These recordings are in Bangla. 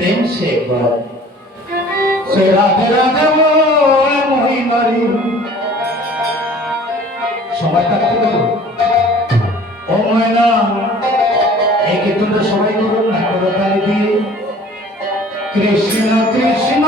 প্রেম সে একবার সে রাধে রাধে বলে মহিমারি সবাই কাটতে পারো ও ময়না এই কীর্তনটা সবাই করুন না করতালি দিয়ে কৃষ্ণ কৃষ্ণ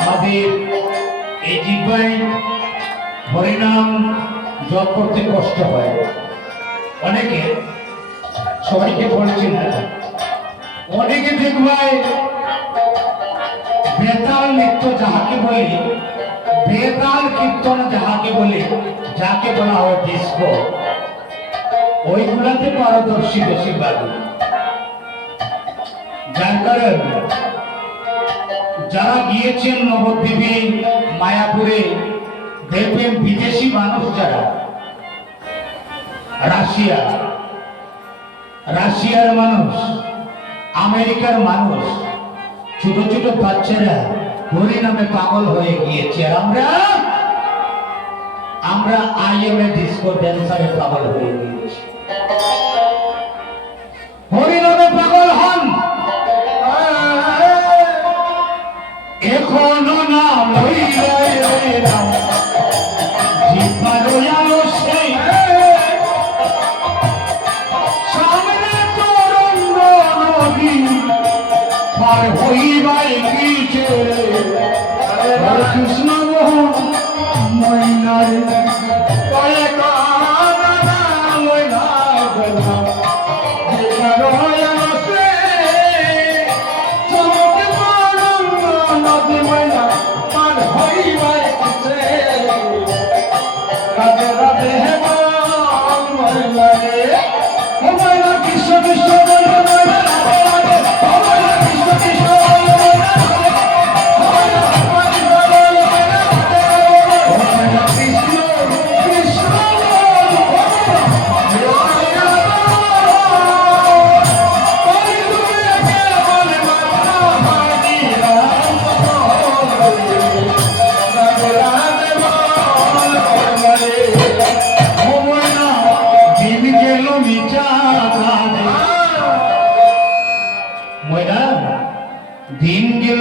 আমাদের এই জিহ্বায় হরিনাম জপ করতে কষ্ট হয় অনেকে, সবাইকে বলছি না, অনেকে দেখবায় বেতাল নৃত্য যাহাকে বলে, বেতাল কীর্তন যাহাকে বলে, যাকে বলা হয় ডিস্কো, ওইগুলাতে পারদর্শী বেশিরভাগ। যার কারণে যারা গিয়েছেন নবদ্বীপে মায়াপুরে দেখবেন বিদেশি মানুষ যারা, রাশিয়ার মানুষ, আমেরিকার মানুষ, ছোট ছোট বাচ্চারা হরি নামে পাগল হয়ে গিয়েছে। আর আমরা আইএমএ ডিস্কো ড্যান্সারে পাগল হয়ে গিয়েছি। হরি নামে পাগল হন, এখনো নাম লইলাম জিহ্বার আলোসে সামনে তরঙ্গ নদী পার হইবাই গিয়েছে। কৃষ্ণ মোহন ময়নারে ময়না দিন গেল